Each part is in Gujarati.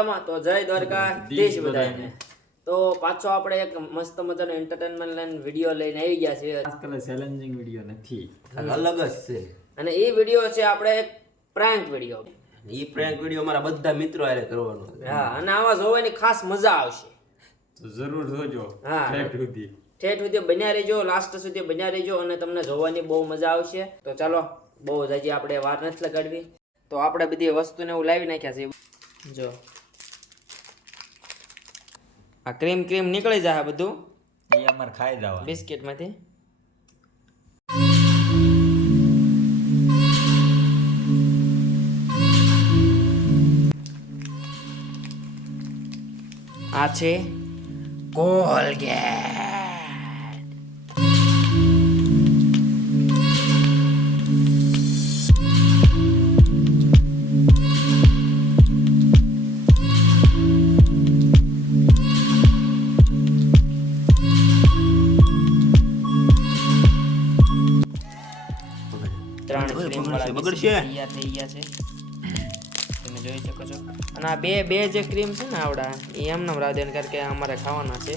મજામાં? તો જય દ્વારકા દેશ બધાને. તો પાછો આપણે એક મસ્ત મજાનો એન્ટરટેનમેન્ટ લાઈન વિડિયો લઈને આવી ગયા છે. આજકાલ ચેલેન્જિંગ વિડિયો નથી, અલગ જ છે. અને એ વિડિયો છે આપણે એક પ્રેન્ક વિડિયો. ઈ પ્રેન્ક વિડિયો મારા બધા મિત્રો હારે કરવાનો છે. હા, અને આમાં જોવાની ખાસ મજા આવશે. તો જરૂર જોજો. હા, ઠેઠ સુધી બન્યા રહેજો, લાસ્ટ સુધી બન્યા રહેજો અને તમને જોવાની બહુ મજા આવશે. તો ચાલો, બહુ હજી આપણે વાર નથી લગાડવી. તો આપણે બધી વસ્તુને એવું લાવી નાખ્યા છે. જો આ ક્રીમ નીકળી જાય બધું એ અમાર ખાઈ જવા બિસ્કિટ માંથી. આ છે કોલગેટ. બગડશે તૈયાર થઈ ગયા છે, તમે જોઈ શકો છો. અને આ બે જે ક્રીમ છે ને આવડા એ એમને રાહ દેન કારણ કે અમારે ખાવાના છે.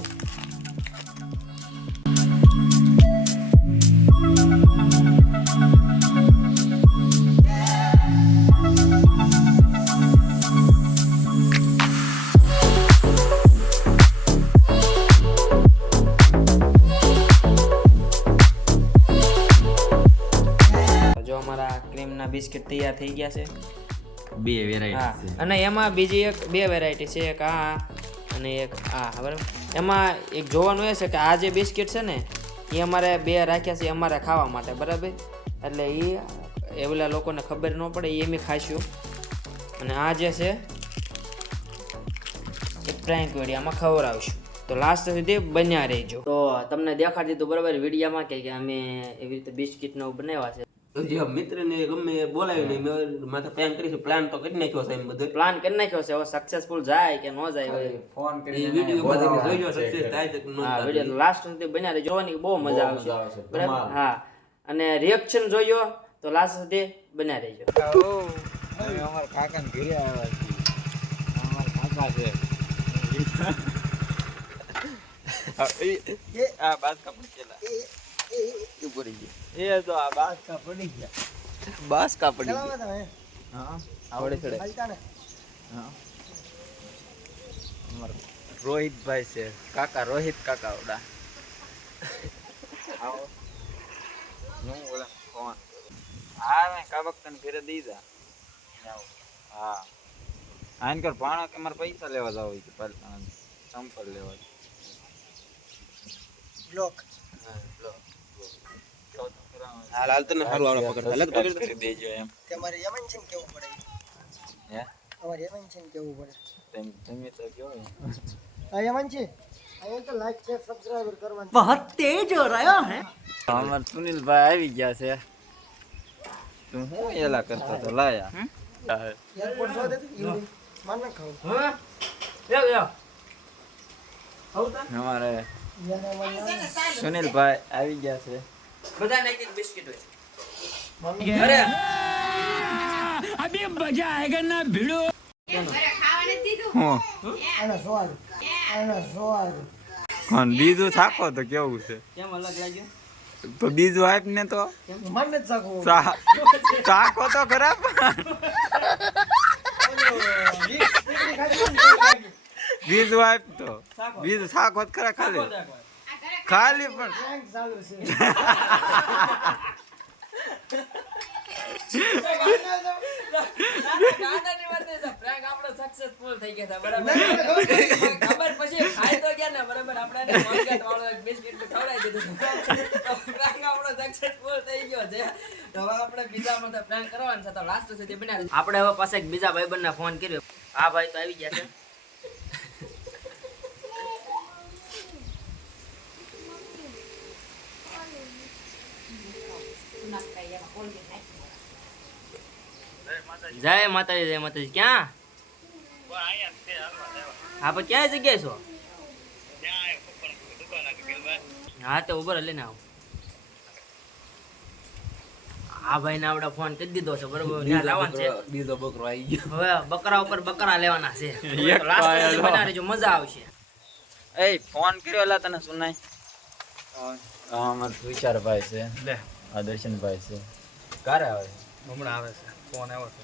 ક્રીમના બિસ્કિટ તૈયાર થઈ ગયા છે. બે વેરાયટી છે. અને એમાં બીજી બે વેરાયટી છે, એક આ અને એક આ. બરાબર, એમાં એક જોવાનું એ છે કે આ જે બિસ્કિટ છે ને એ અમારે બે રાખ્યા છે અમારે ખાવા માટે, બરાબર. એટલે એ ઓલા લોકોને ખબર ન પડે એ એમ ખાઈશું. અને આ જે છે એ પ્રેન્ક વિડીયોમાં ખવડાવશું. તો લાસ્ટ સુધી બન્યા રહેજો. તો તમને દેખાડી દીધું બરાબર વિડીયોમાં કે અમે એવી રીતે બિસ્કિટનો બનાવ્યા છે. જે મિત્રને ગમે બોલાવીને માથે પ્લાન કરીશું. પ્લાન તો કરી નાખ્યો છે, એમ બધું પ્લાન કરી નાખ્યો છે. હવે સક્સેસફુલ જાય કે ન જાય ફોન એ વિડિયો માં જોઈજો સક્સેસ થાય છે કે ન હા, થાય. વિડિયો લાસ્ટ સુધી બન્યા રહેજો, જોવાની બહુ મજા આવશે. બરાબર, હા. અને રિએક્શન જોયો તો લાસ્ટ સુધી બન્યા રહેજો. અમાર કાકાને ઘરે આવ્યા છે. અમાર કાકા છે. આ બાસકા પડી ગયેલા. એ પડી ગયા. એ તો આ બાસકા પડી ગયા. બાસકા પડી ગયા. હા, આવડે છોડે. હા. અમાર રોહિતભાઈ છે. કાકા રોહિત કાકા ઓડા. આવો. નું ઓલા કોણ? હા, મેં કાબકતન ઘરે દીધા. હા. આનકર ભાણો કે મારે પૈસા લેવા જાવ કે સંપલ લેવા. બ્લોક. હા, બ્લોક. હાલ હાલ તને હારું આવડે પકડતા લગ પકડ કરી દેજો એમ. તમારે યમન છે કેવું પડે? હે? તમારે યમન છે કેવું પડે? તમે તો કયો ને. આ યમન છે. અહીં તો લાઈક શેર સબસ્ક્રાઇબ કરવાનું. બહુત તેજ હો રહ્યા હે. અમાર સુનિલભાઈ આવી ગયા છે. તું હું એલા કરતો તો લાયા. એરપોર્ટ જો દે તો માન ના ખાવ. હા, લ્યો અમારે સુનિલભાઈ આવી ગયા છે. બધાને એક બિસ્કિટ હોય છે. મમ્મી અરે अभी मजा आएगा ना भिड़ो. હું આના સ્વાદ કોણ બીજું થાકો તો કેવું છે? કેમ અલગ લાગ્યું? તો બીજું આપ ને તો મન ન ચાખો. ચાખો તો ખરાબ. બીજું આપ તો બીજું થાકો જ ખરા. ખાલી પણ ચાલુ છે. પ્રેન્ક આપણો સક્સેસફુલ થઈ ગયા હતા, બરાબર. ખબર પછી ખાઈ તો ગયા ને, બરાબર. આપણે કોલગેટ વાળો એક બિસ્કિટ ખવડાવી દીધું. પ્રેન્ક આપણો સક્સેસફુલ થઈ ગયો છે. તો હવે આપણે બીજા માં પ્રેન્ક કરવાનું છે, તો લાસ્ટ સુધી બનાવી. આપણે હવે પાસે એક બીજા ભાઈબંધને ફોન કર્યો. હા ભાઈ, તો આવી ગયા છે. જય માતાજી, જય માતાજી. ક્યાં? હા, પણ ક્યાં જગ્યાએ છો? હા, તો ઉભર લઈને આવો. આ ભાઈને આપણે ફોન કરી દીધો છે બરોબર ત્યાં લાવવાનું છે બીજો બકરો આવી ગયો. હવે બકરા ઉપર બકરા લેવાના છે એક લાસ્ટ પાયો લો. બનાવી જો મજા આવશે એ ફોન કર્યો લા તને સુનાય હા અમાર તુષારભાઈ છે લે આ દર્શનભાઈ છે ક્યારે આવે હમણાં આવે છે ફોન આવ્યો છે.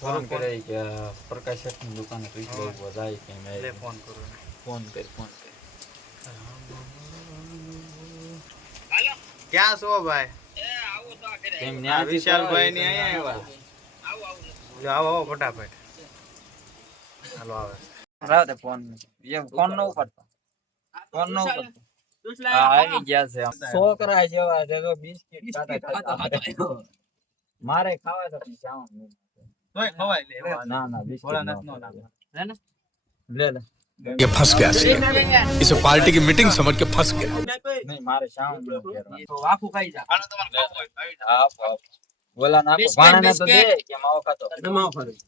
ફોન કરે કે પ્રકાશ શેઠની દુકાને તુષાર ઉભો જાય કે મેં લે ફોન કરું. ફોન કરી ક્યાં છો ભાઈ? તેમ આ ન્યાથી વિશાલભાઈ ની અહીંયા આવ્યા. આવો ફટાફટ. હાલો આવે. રાવ તે ફોન એ ફોન નો ઉપાડતો ફોન નો ઉપાડતો હા આવી ગયા છે છોકરા જેવા છે તો બિસ્કિટ ખાતા મારે ખાવા છે પણ જાવ તોય ખવાય લે. ના ના બિસ્કિટ ભોળાનાથ નો નામ. લે લે ये फंस गया इसे पार्टी की मीटिंग समझ के फंस गया નહીં મારે શામ તો વાફુ ખાઈ જા આનો તમારે ખાવું હોય તો આવી જાઓ. હા બોલા ના બિસ્કિટ, ભાણા તો દે બિસ્કિટ. કે માવો ખાતો જમાવો ફરી.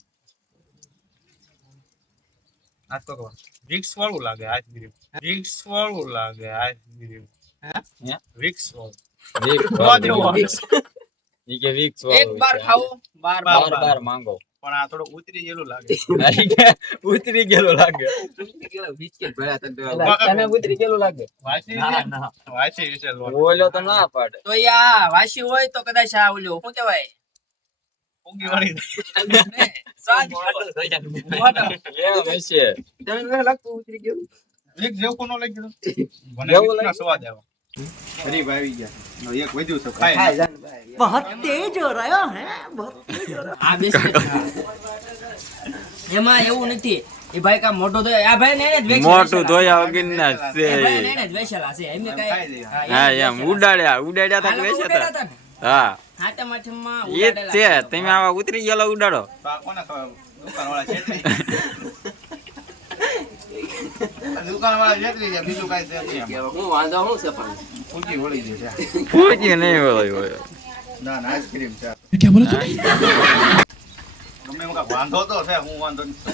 આ તો વિક્સ વાળું લાગે આઈસ્ક્રીમ. વિક્સ વાળું લાગે આઈસ્ક્રીમ. હે વિક્સ વાળું. વીક જોવા જેવું આવે. ઈ કે વીક એક બાર ખાઓ બાર બાર. બાર બાર માંગો પણ આ થોડું ઉતરી ગયેલું લાગે. ઉતરી ગયેલો લાગે બિસ્કિટ ભર્યા તને તો તને ઉતરી ગયેલું લાગે વાંચી ના છે? ના વાંચી છે લોટ. બોલો તો ના પાડે તો યા વાસી હોય તો કદાચ આ ઓલું શું કહેવાય ઊંઘી વળી. સ્વાદ એમ હશે તને લાગતું ઉતરી ગયું. એક જેવું કોનો લઈ ગયો? મને જેવું વિક્સનો લાગ્યું? સ્વાદ આવ્યો. ફરી આવી ગયા. એક વધ્યું છે ખાઈ ખાઈ જા ને ભાઈ. बहुत तेज हो रहा है बहुत तेज हो रहा આ બિસ્કિટ એમાં એવું નથી એ ભાઈ કા મોટો તો આ ભાઈ ને એને જ વેચેલા મોટું ધોયા વગરના એ ભાઈ ને છે એને જ વેચેલા છે એમને ખાઈ કઈ દઈએ. હા એમ ઉડાડ્યા તક વેચે હા હાથમાં એ જ છે તમે આવા ઉતરી ગયેલા ઉડાડો તો આ કોને ખબર? દુકાનવાળા છેતરી. દુકાનવાળા છેતરી જાય, બીજું કાંઈ છે નહીં આમાં. હું વાંધો હું છે પણ ઊંઘી વળી જાય છે. પૂછી નહીં હોય ના ના આઈસ્ક્રીમ છે. क्या बोला तू ગમે એમ કાંઈક વાંધો તો છે, હું વાંધો નથી.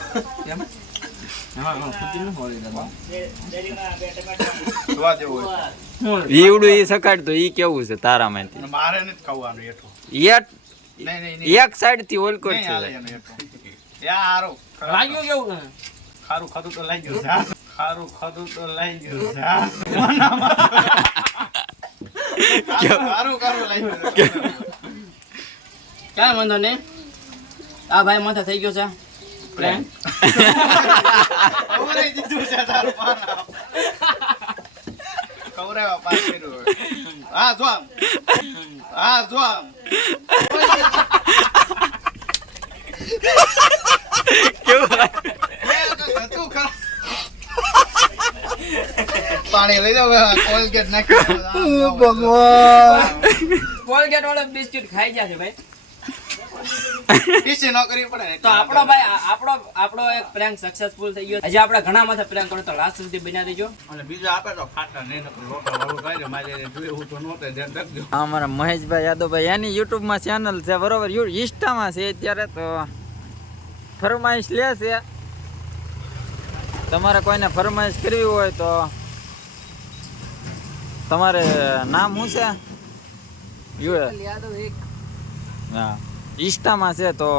સ્વાદ એવો હોય. ઈવડું ઈ સકાડતો ઈ કેવું છે તારામાંથી અને મારે નથી ખાવાનું એઠું. એક નહીં, નહીં, નહીં. એક સાઈડ થી ઓલકો નહીં હાલે છે એનું એઠું. યા હારું. લાગ્યું કેવું ખારું ખાધું તો લઈ ગયું છે. ખારું ખાધું તો લઈ ગયું છે. ખારું ખારું લઈ ગયું છે. ક્યાં વાંધો ને આ ભાઈ માથે થઈ ગયો છે પ્રેમ ખવડાવી દીધું છે તારું પાના. ખવડાવ્યા પાસ કર્યું હોય. હા જો આમ. હા જો આમ. તું ખા. પાણી લઈ જાવ કોલગેટ નાખી કોલગેટ વાળો બિસ્કિટ ખાઈ ગયા છે ભાઈ પીસી ન કરવી પડે ને. તો આપણો ભાઈ આપણો એક પ્રેન્ક સક્સેસફુલ થઈ ગયો હજી આપણે ઘણા માથે પ્રેન્ક કરો તો લાસ્ટ સુધી બના દેજો અને બીજા આપે તો ખાટા નહીં નકર લોટા વાળું કાઢે મારે જોયું તો નહોતે ધ્યાન રાખજો. અમારા મહેશભાઈ યાદવભાઈ એની યુટ્યુબ માં ચેનલ છે બરોબર ઇન્સ્ટામાં છે અત્યારે તો ફરમાઈશ લે છે તમારે કોઈને ફરમાઈશ કરવી હોય તો તમારે નામ શું છે હા ઇન્સ્ટામાં છે તો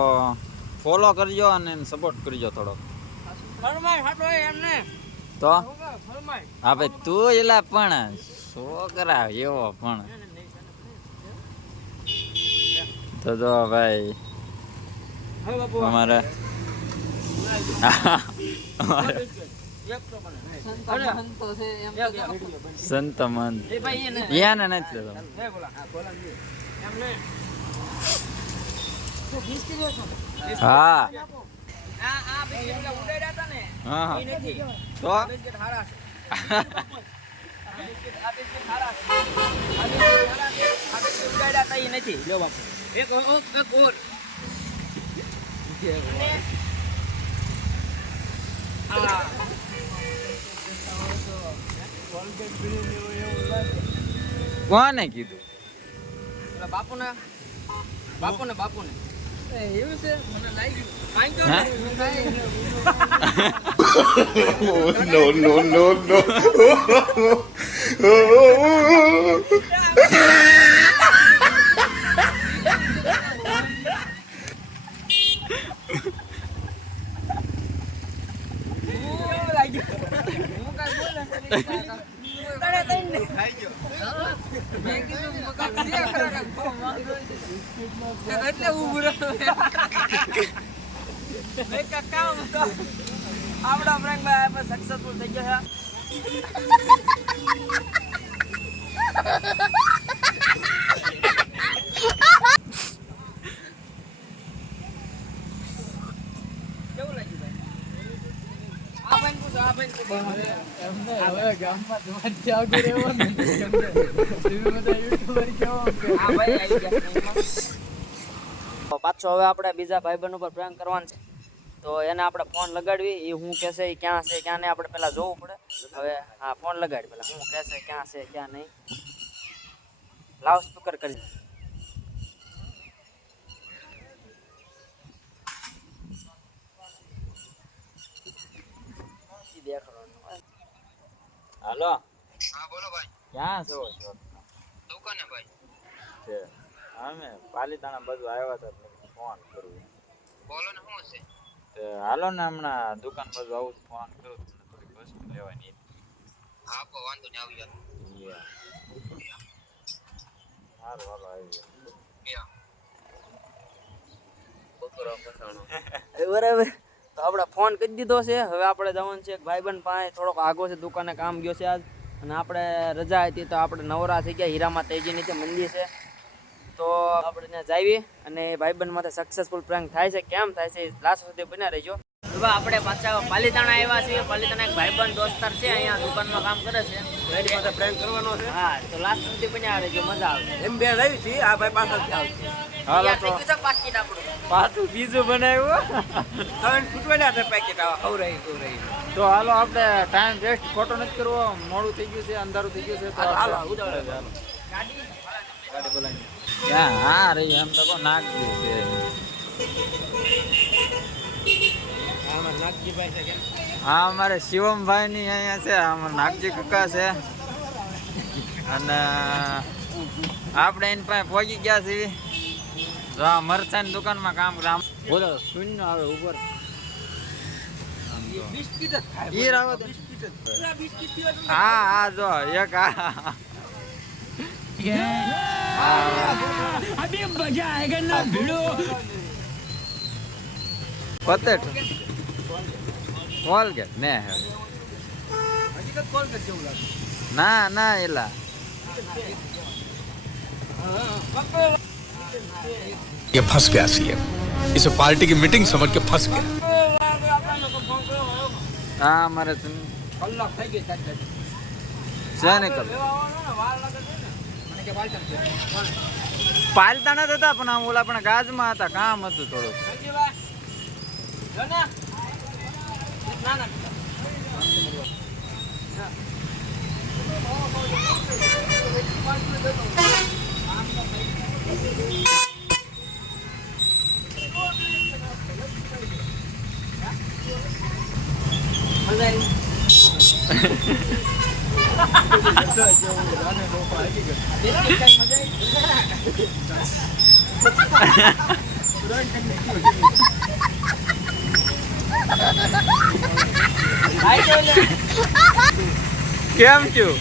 ફોલો કરજો અને સપોર્ટ કરજો થોડો તો હા ભાઈ તું એલા પણ છોકરા એવો પણ તો જો ભાઈ અમારે સંતમન યાને નથી લેતો હા હા હા તો કોને કીધું બાપુને એવું છે મને લાગ્યું હે? no no no no તને તઈને ને ખાઈ ગયો મેં કીધું મકાક છે ખરા એટલે ઊભું રહ્યો મેં કામ તો આપણા પ્રેન્ક ભાઈ સક્સેસફુલ થઈ ગયા કેવું લાગ્યું ભાઈ આ ભાઈ પૂછો આ ભાઈ હવે ગામમાં તમારે આગળ રહેવાનું તમે બધા યુટ્યુબર કેવો આ ભાઈ આવી ગયા પાછો હવે આપણે બીજા ભાઈબંધ ઉપર પ્રેન્ક કરવાનું છે તો એને આપણે ફોન લગાડવી એ હું કહેશે એ ક્યાં છે ક્યાં નહીં આપણે પહેલા જોવું પડે હવે હા ફોન લગાડી પહેલા હું કહેશે ક્યાં છે ક્યાં નહીં લાઉડ સ્પીકર કરી હાલો હા બોલો ભાઈ ક્યાં છો દુકાને ભાઈ છે અમે પાલીતાણા બાજુ આવ્યા હતા ફોન કરું બોલો ને શું છે હાલો ને હમણાં દુકાન બાજુ આવું ફોન કરું તમને થોડીક વસ્તુ લેવાની હા તો વાંધો નહીં આવી જાવ હાલો હાલો આવી જાવ બરાબર તો આપણે ફોન કરી દીધો છે હવે આપણે જવાનું છે ભાઈબંધ પાસે થોડોક આગો છે દુકાને કામ ગયો છે આજ અને આપણે રજા હતી તો આપણે નવરા થઈ ગયા હીરામાં તેજીની તે મંદિર છે તો આપણે ત્યાં જાવી અને ભાઈબંધ માટે સક્સેસફુલ પ્રેન્ક થાય છે કેમ થાય છે લાસ્ટ સુધી બન્યા રહેજો હવે આપણે પાછા પાલીતાણા આવ્યા છીએ પાલીતાણા એક ભાઈબંધ દોસ્તાર છે અહીંયા દુકાનમાં કામ કરે છે એની પાસે પ્રેન્ક કરવાનો છે હા તો લાસ્ટ સુધી બન્યા રહેજો મજા આવે એમ બે રહી છે આ ભાઈ પાછળથી આવશે હાલો તો પાકીટ આપણું પાછું બીજું બનાવ્યું ત્રણ ફૂટવાના છે પેકેટ આવા ખવરાઈ તો હાલો આપણે ટાઈમ વેસ્ટ ખોટો નથી કરવો મોડું થઈ ગયું છે અંધારું થઈ ગયું છે તો હાલો હાલો ગાડી બોલાવી હા રહી એમ તો કો નાક ગયું છે હા અમારે શિવમભાઈ ની અહીંયા છે અમારે નાગજી કક્કા છે અને આપણે એની પાસે પહોંચી ગયા છીએ જો આ મરચાની દુકાનમાં કામ કરે બોલો શૂન્ય આવે ઉપર હા હા જો એક अभी मजा आएगा ना भिड़ो પતેટ કોલ કે ને ના ના એલા ये फंस गया सीएम इसे पार्टी की मीटिंग समझ के फंस गया હા મારે કલાક થઈ ગઈ છે ને કલ પાલતાના હતા પણ આમ ઓલા પણ ગાજમાં હતા કામ હતું થોડુંક કેમ થયું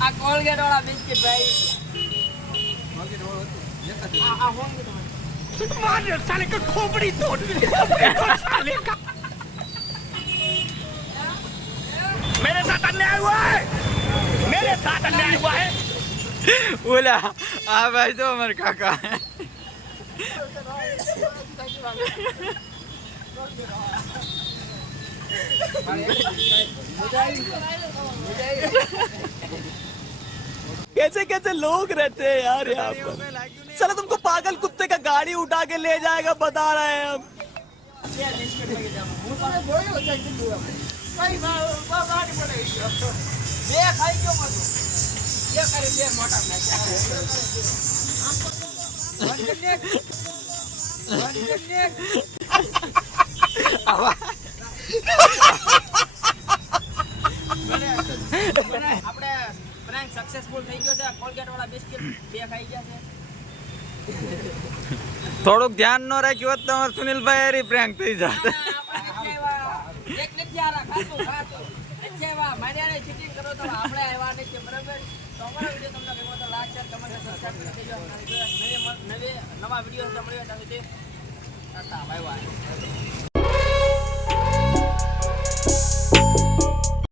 આ કોલગેટ વાળા બિસ્કિટ ભાઈ साले का खोपड़ी तोड़ साले का मेरे साथ अन्याय हुआ है मेरे साथ अन्याय हुआ है ઓલા આ ભાઈ તો અમાર કાકા कैसे कैसे लोग रहते हैं यार यहाँ पर चलो तुमको पागल कुत्ते का गाड़ी उठा के ले जाएगा बता रहे हैं हम આપણે પ્રેન્ક સક્સેસફુલ થઈ ગયો છે કોલગેટ વાળા બિસ્કિટ બે ખાઈ ગયા છે થોડુંક ધ્યાન ન રાખ્યું હોત તો અમારે સુનિલભાઈ હારી prank થઈ જાત. એક નથી આરા ખાતું ખાતું એટલે એવા માર્યાને ચીટિંગ કરો તો આપણે આવ્યા નથી બરાબર તો અમારો વિડિયો તમને ગમ્યો તો લાઈક શેર કમેન્ટ સબસ્ક્રાઇબ કરી દેજો નવા વિડિયો મળ્યો ત્યાં સુધી ટાટા બાય બાય.